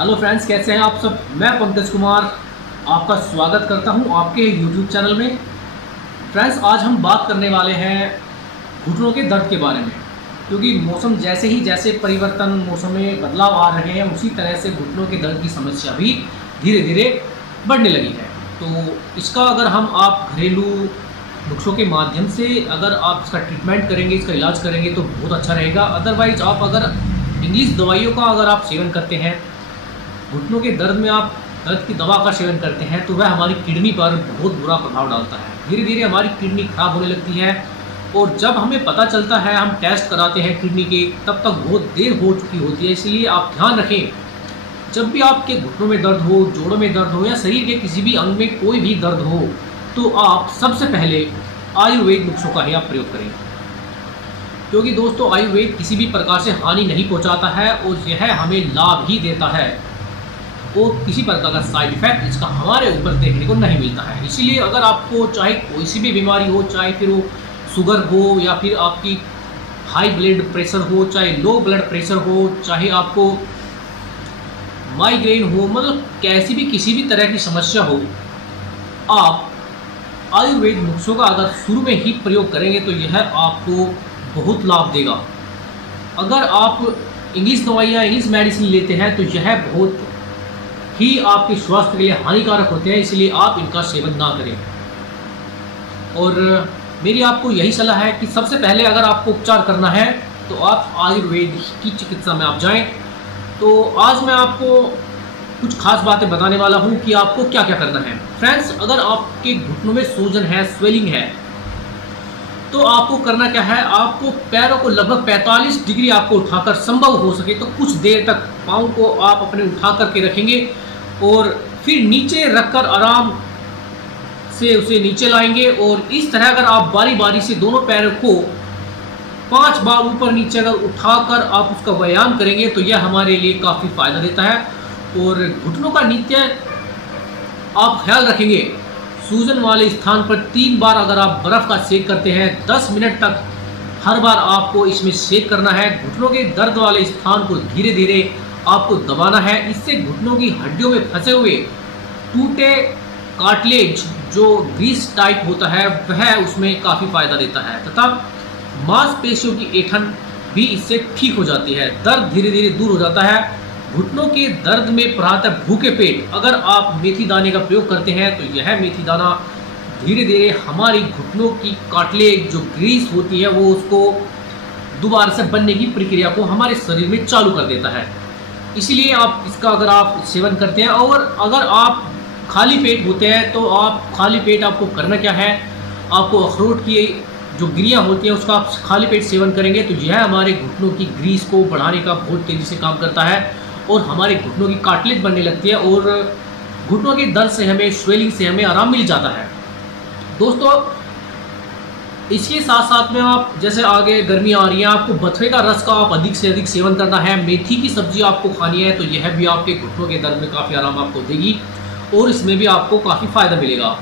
Hello friends, कैसे हैं आप सब। मैं पंकज कुमार आपका स्वागत करता हूं आपके यूट्यूब चैनल में। फ्रेंड्स, आज हम बात करने वाले हैं घुटनों के दर्द के बारे में, क्योंकि मौसम जैसे परिवर्तन, मौसम में बदलाव आ रहे हैं, उसी तरह से घुटनों के दर्द की समस्या भी धीरे धीरे बढ़ने लगी है। तो इसका अगर आप घरेलू नुस्खों के माध्यम से अगर आप इसका ट्रीटमेंट करेंगे, इसका इलाज करेंगे तो बहुत अच्छा रहेगा। अदरवाइज आप अगर इंग्लिश दवाइयों का अगर आप सेवन करते हैं, घुटनों के दर्द में आप दर्द की दवा का सेवन करते हैं, तो वह हमारी किडनी पर बहुत बुरा प्रभाव डालता है। धीरे धीरे हमारी किडनी खराब होने लगती है और जब हमें पता चलता है, हम टेस्ट कराते हैं किडनी के, तब तक बहुत देर हो चुकी होती है। इसलिए आप ध्यान रखें, जब भी आपके घुटनों में दर्द हो, जोड़ों में दर्द हो या शरीर के किसी भी अंग में कोई भी दर्द हो, तो आप सबसे पहले आयुर्वेद नुस्खों का ही आप प्रयोग करें। क्योंकि दोस्तों, आयुर्वेद किसी भी प्रकार से हानि नहीं पहुंचाता है और यह हमें लाभ ही देता है और किसी प्रकार का साइड इफेक्ट इसका हमारे ऊपर देखने को नहीं मिलता है। इसीलिए अगर आपको चाहे कोई सी भी बीमारी हो, चाहे फिर वो शुगर हो या फिर आपकी हाई ब्लड प्रेशर हो, चाहे लो ब्लड प्रेशर हो, चाहे आपको माइग्रेन हो, मतलब कैसी भी किसी भी तरह की समस्या हो, आप आयुर्वेद नुस्खों का अगर शुरू में ही प्रयोग करेंगे तो यह आपको बहुत लाभ देगा। अगर आप इंग्लिश दवाइयाँ, इंग्लिश मेडिसिन लेते हैं तो यह बहुत ही आपके स्वास्थ्य के लिए हानिकारक होते हैं, इसलिए आप इनका सेवन ना करें। और मेरी आपको यही सलाह है कि सबसे पहले अगर आपको उपचार करना है तो आप आयुर्वेद की चिकित्सा में आप जाएं। तो आज मैं आपको कुछ खास बातें बताने वाला हूं कि आपको क्या क्या करना है। फ्रेंड्स, अगर आपके घुटनों में सूजन है, स्वेलिंग है, तो आपको करना क्या है, आपको पैरों को लगभग 45 डिग्री आपको उठाकर, संभव हो सके तो कुछ देर तक पाँव को आप अपने उठा करके रखेंगे और फिर नीचे रखकर आराम से उसे नीचे लाएंगे। और इस तरह अगर आप बारी बारी से दोनों पैरों को 5 बार ऊपर नीचे अगर उठाकर आप उसका व्यायाम करेंगे तो यह हमारे लिए काफ़ी फायदा देता है। और घुटनों का नित्य आप ख्याल रखेंगे, सूजन वाले स्थान पर 3 बार अगर आप बर्फ़ का सेक करते हैं, 10 मिनट तक हर बार आपको इसमें सेक करना है। घुटनों के दर्द वाले स्थान को धीरे धीरे आपको दबाना है। इससे घुटनों की हड्डियों में फंसे हुए टूटे कार्टिलेज, जो ग्रीस टाइप होता है, वह उसमें काफ़ी फायदा देता है तथा मांसपेशियों की ऐंठन भी इससे ठीक हो जाती है। दर्द धीरे धीरे दूर हो जाता है। घुटनों के दर्द में प्रातः भूखे पेट अगर आप मेथी दाने का प्रयोग करते हैं तो यह मेथी दाना धीरे धीरे हमारी घुटनों की कार्टिलेज जो ग्रीस होती है वो उसको दोबारा से बनने की प्रक्रिया को हमारे शरीर में चालू कर देता है। इसीलिए आप इसका अगर आप सेवन करते हैं, और अगर आप खाली पेट होते हैं तो आप खाली पेट आपको करना क्या है, आपको अखरोट की जो गिरियाँ होती हैं उसका आप खाली पेट सेवन करेंगे तो यह हमारे घुटनों की ग्रीस को बढ़ाने का बहुत तेज़ी से काम करता है और हमारे घुटनों की कार्टिलेज बनने लगती है और घुटनों के दर्द से हमें, स्वेलिंग से हमें आराम मिल जाता है। दोस्तों, इसके साथ साथ में आप जैसे आगे गर्मी आ रही है, आपको बथुए का रस का आप अधिक से अधिक सेवन करना है। मेथी की सब्जी आपको खानी है तो यह भी आपके घुटनों के दर्द में काफ़ी आराम आपको देगी और इसमें भी आपको काफ़ी फ़ायदा मिलेगा।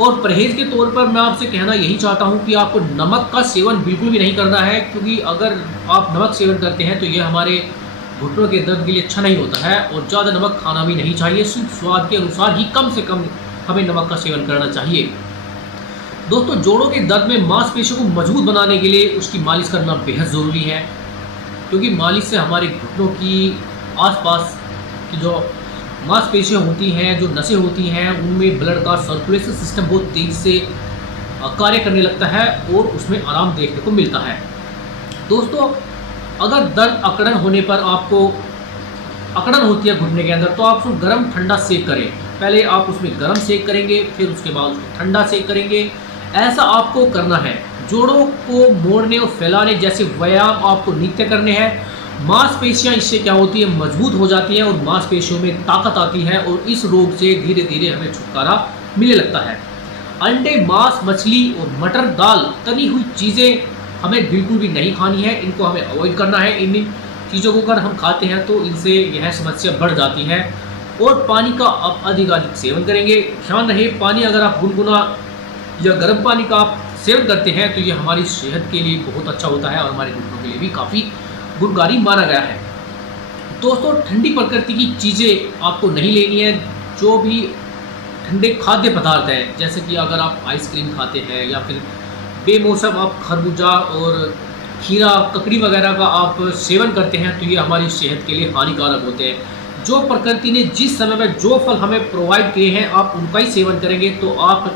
और परहेज़ के तौर पर मैं आपसे कहना यही चाहता हूँ कि आपको नमक का सेवन बिल्कुल भी नहीं करना है, क्योंकि अगर आप नमक सेवन करते हैं तो यह हमारे घुटनों के दर्द के लिए अच्छा नहीं होता है और ज़्यादा नमक खाना भी नहीं चाहिए। शुद्ध स्वाद के अनुसार ही कम से कम हमें नमक का सेवन करना चाहिए। दोस्तों, जोड़ों के दर्द में मांसपेशियों को मजबूत बनाने के लिए उसकी मालिश करना बेहद ज़रूरी है, क्योंकि मालिश से हमारे घुटनों की आसपास की जो मांसपेशियाँ होती हैं, जो नसें होती हैं, उनमें ब्लड का सर्कुलेशन सिस्टम बहुत तेज़ी से कार्य करने लगता है और उसमें आराम देखने को मिलता है। दोस्तों, अगर दर्द अकड़न होने पर आपको अकड़न होती है घुटने के अंदर, तो आप उसको गर्म ठंडा सेक करें। पहले आप उसमें गर्म सेक करेंगे, फिर उसके बाद उसको ठंडा सेक करेंगे। ऐसा आपको करना है। जोड़ों को मोड़ने और फैलाने जैसे व्यायाम आपको नित्य करने हैं। मांसपेशियां इससे क्या होती है, मजबूत हो जाती हैं और मांसपेशियों में ताकत आती है और इस रोग से धीरे धीरे हमें छुटकारा मिलने लगता है। अंडे, मांस, मछली और मटर, दाल, तली हुई चीज़ें हमें बिल्कुल भी नहीं खानी है। इनको हमें अवॉइड करना है। इन चीज़ों को अगर हम खाते हैं तो इनसे यह समस्या बढ़ जाती है। और पानी का आप अधिक सेवन करेंगे। ध्यान रहे, पानी अगर आप गुनगुना या गर्म पानी का आप सेवन करते हैं तो ये हमारी सेहत के लिए बहुत अच्छा होता है और हमारे घुटनों के लिए भी काफ़ी गुणकारी माना गया है। दोस्तों ठंडी प्रकृति की चीज़ें आपको नहीं लेनी है। जो भी ठंडे खाद्य पदार्थ हैं, जैसे कि अगर आप आइसक्रीम खाते हैं या फिर बेमौसम आप खरबूजा और खीरा ककड़ी वगैरह का आप सेवन करते हैं, तो ये हमारी सेहत के लिए हानिकारक होते हैं। जो प्रकृति ने जिस समय में जो फल हमें प्रोवाइड किए हैं, आप उनका ही सेवन करेंगे तो आप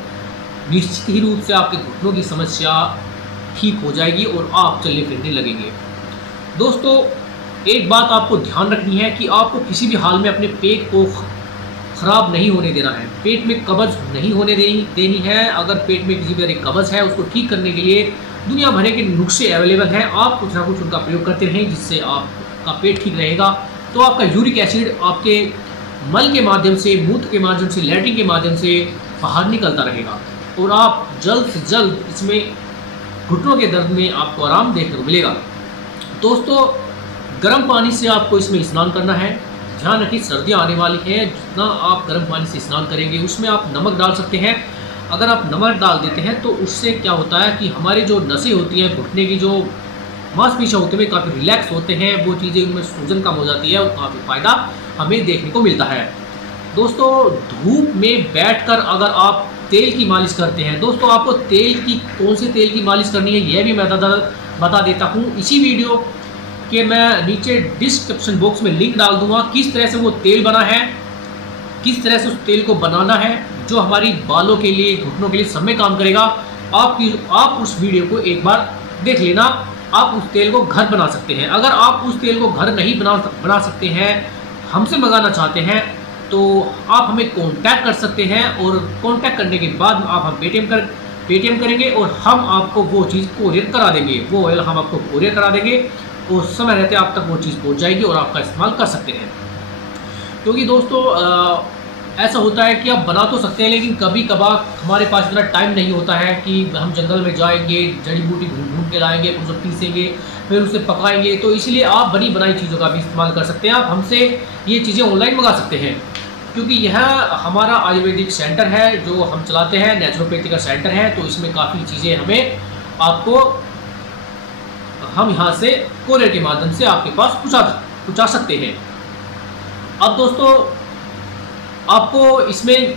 निश्चित ही रूप से आपके घुटनों की समस्या ठीक हो जाएगी और आप चलने फिरने लगेंगे। दोस्तों एक बात आपको ध्यान रखनी है कि आपको किसी भी हाल में अपने पेट को ख़राब नहीं होने देना है। पेट में कब्ज़ नहीं होने देनी है। अगर पेट में किसी तरह की कब्ज़ है, उसको ठीक करने के लिए दुनिया भर के नुस्खे अवेलेबल हैं। आप कुछ ना कुछ उनका प्रयोग करते रहें, जिससे आपका पेट ठीक रहेगा। तो आपका यूरिक एसिड आपके मल के माध्यम से, मूत्र के माध्यम से, लैट्रिन के माध्यम से बाहर निकलता रहेगा और आप जल्द से जल्द इसमें घुटनों के दर्द में आपको आराम देखने को मिलेगा। दोस्तों गर्म पानी से आपको इसमें स्नान करना है। ध्यान रखिए सर्दियाँ आने वाली हैं, जितना आप गर्म पानी से स्नान करेंगे उसमें आप नमक डाल सकते हैं। अगर आप नमक डाल देते हैं तो उससे क्या होता है कि हमारी जो नसें होती हैं, घुटने की जो मांसपेशियाँ होते हैं काफ़ी रिलैक्स होते हैं, वो चीज़ें उनमें सूजन कम हो जाती है और काफ़ी फ़ायदा हमें देखने को मिलता है। दोस्तों धूप में बैठकर अगर आप तेल की मालिश करते हैं, दोस्तों आपको तेल की कौन से तेल की मालिश करनी है यह भी मैं बता देता हूँ। इसी वीडियो के मैं नीचे डिस्क्रिप्शन बॉक्स में लिंक डाल दूंगा, किस तरह से वो तेल बना है, किस तरह से उस तेल को बनाना है, जो हमारी बालों के लिए, घुटनों के लिए सब में काम करेगा। आप उस वीडियो को एक बार देख लेना। आप उस तेल को घर बना सकते हैं। अगर आप उस तेल को घर नहीं बना सकते हैं, हमसे मंगाना चाहते हैं, तो आप हमें कांटेक्ट कर सकते हैं और कांटेक्ट करने के बाद आप हम पेटीएम करेंगे और हम आपको वो चीज़ कोरियर करा देंगे। वो ऑयल हम आपको कोरियर करा देंगे और समय रहते आप तक वो चीज़ पहुंच जाएगी और आपका इस्तेमाल कर सकते हैं। क्योंकि दोस्तों ऐसा होता है कि आप बना तो सकते हैं, लेकिन कभी कभार हमारे पास इतना टाइम नहीं होता है कि हम जंगल में जाएंगे, जड़ी बूटी ढूंढ के लाएंगे, उसे पीसेंगे, फिर उसे पकाएंगे। तो इसलिए आप बनी बनाई चीज़ों का भी इस्तेमाल कर सकते हैं। आप हमसे ये चीज़ें ऑनलाइन मंगा सकते हैं, क्योंकि यह हमारा आयुर्वेदिक सेंटर है जो हम चलाते हैं, नेचुरोपैथी का सेंटर है। तो इसमें काफ़ी चीज़ें हम यहाँ से कोरियर के माध्यम से आपके पास पहुँचा सकते हैं। अब दोस्तों आपको इसमें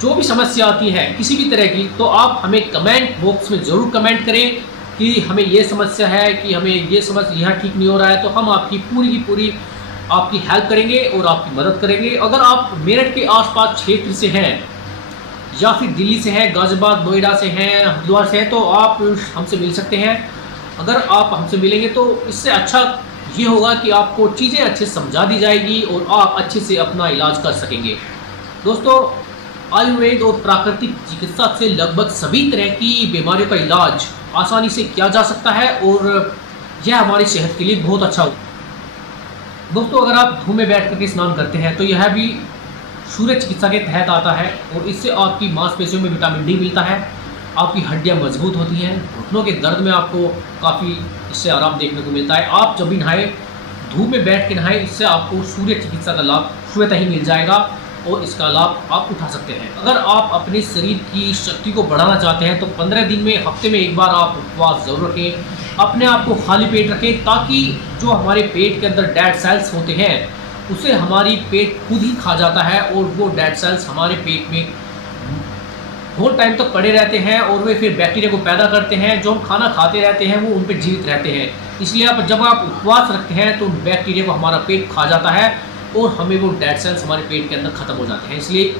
जो भी समस्या आती है किसी भी तरह की, तो आप हमें कमेंट बॉक्स में ज़रूर कमेंट करें कि हमें ये समस्या है, कि हमें ये समस्या यहाँ ठीक नहीं हो रहा है। तो हम आपकी पूरी की पूरी आपकी हेल्प करेंगे और आपकी मदद करेंगे। अगर आप मेरठ के आसपास क्षेत्र से हैं या फिर दिल्ली से हैं, गाजियाबाद, नोएडा से हैं, हरिद्वार से हैं, तो आप हमसे मिल सकते हैं। अगर आप हमसे मिलेंगे तो इससे अच्छा ये होगा कि आपको चीज़ें अच्छे समझा दी जाएगी और आप अच्छे से अपना इलाज कर सकेंगे। दोस्तों आयुर्वेद और प्राकृतिक चिकित्सा से लगभग सभी तरह की बीमारियों का इलाज आसानी से किया जा सकता है और यह हमारी सेहत के लिए बहुत अच्छा होगा। दोस्तों अगर आप धूप में बैठ करके स्नान करते हैं तो यह भी सूर्य चिकित्सा के तहत आता है और इससे आपकी मांसपेशियों में विटामिन डी मिलता है, आपकी हड्डियां मजबूत होती हैं, घुटनों के दर्द में आपको काफ़ी इससे आराम देखने को मिलता है। आप जब भी नहाएं, धूप में बैठ के नहाएं, इससे आपको सूर्य चिकित्सा का लाभ स्वतः ही मिल जाएगा और इसका लाभ आप उठा सकते हैं। अगर आप अपने शरीर की शक्ति को बढ़ाना चाहते हैं तो 15 दिन में, हफ्ते में एक बार आप उपवास जरूर रखें, अपने आप को खाली पेट रखें, ताकि जो हमारे पेट के अंदर डेड सेल्स होते हैं उसे हमारी पेट खुद ही खा जाता है और वो डेड सेल्स हमारे पेट में बहुत टाइम तक पड़े रहते हैं और वे फिर बैक्टीरिया को पैदा करते हैं। जो हम खाना खाते रहते हैं वो उन पर जीवित रहते हैं। इसलिए जब आप उपवास रखते हैं तो उन बैक्टीरिया को हमारा पेट खा जाता है और हमें वो डेड सेल्स हमारे पेट के अंदर ख़त्म हो जाते हैं। इसलिए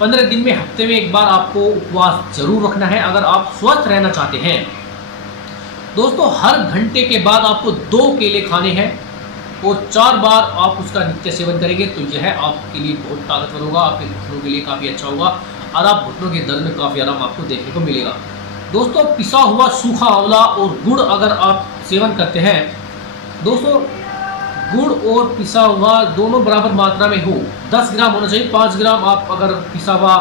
15 दिन में, हफ्ते में एक बार आपको उपवास जरूर रखना है अगर आप स्वस्थ रहना चाहते हैं। दोस्तों हर घंटे के बाद आपको 2 केले खाने हैं और 4 बार आप उसका नित्य सेवन करेंगे तो यह आपके लिए बहुत ताकतवर होगा, आपके घुटनों के लिए काफ़ी अच्छा होगा और आप घुटनों के दर्द में काफ़ी आराम आपको देखने को मिलेगा। दोस्तों पिसा हुआ सूखा आंवला और गुड़ अगर आप सेवन करते हैं, दोस्तों गुड़ और पिसा हुआ दोनों बराबर मात्रा में हो, 10 ग्राम होना चाहिए। 5 ग्राम आप अगर पिसा हुआ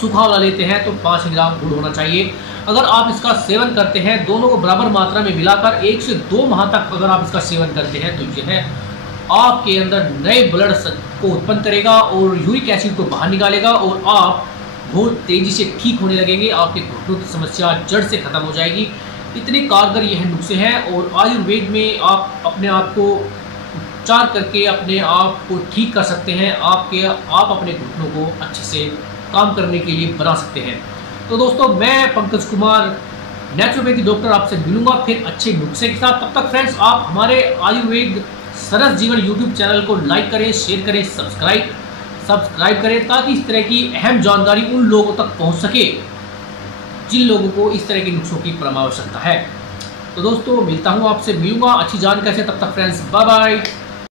सूखा आंवला लेते हैं तो 5 ग्राम गुड़ होना चाहिए। अगर आप इसका सेवन करते हैं, दोनों को बराबर मात्रा में मिलाकर 1 से 2 माह तक अगर आप इसका सेवन करते हैं तो यह आपके अंदर नए ब्लड को उत्पन्न करेगा और यूरिक एसिड को बाहर निकालेगा और आप बहुत तेज़ी से ठीक होने लगेंगे। आपके घुटनों की समस्या जड़ से ख़त्म हो जाएगी। इतने कारगर यह नुस्खे हैं और आयुर्वेद में आप अपने आप को उपचार करके अपने आप को ठीक कर सकते हैं। आप अपने घुटनों को अच्छे से काम करने के लिए बना सकते हैं। तो दोस्तों, मैं पंकज कुमार नेचुरोपैथी डॉक्टर आपसे मिलूंगा फिर अच्छे नुस्खे के साथ। तब तक फ्रेंड्स, आप हमारे आयुर्वेद सरस जीवन यूट्यूब चैनल को लाइक करें, शेयर करें, सब्सक्राइब करें, ताकि इस तरह की अहम जानकारी उन लोगों तक पहुंच सके जिन लोगों को इस तरह के नुस्खों की परम आवश्यकता है। तो दोस्तों, मिलूंगा अच्छी जानकारी से। तब तक फ्रेंड्स, बाय बाय।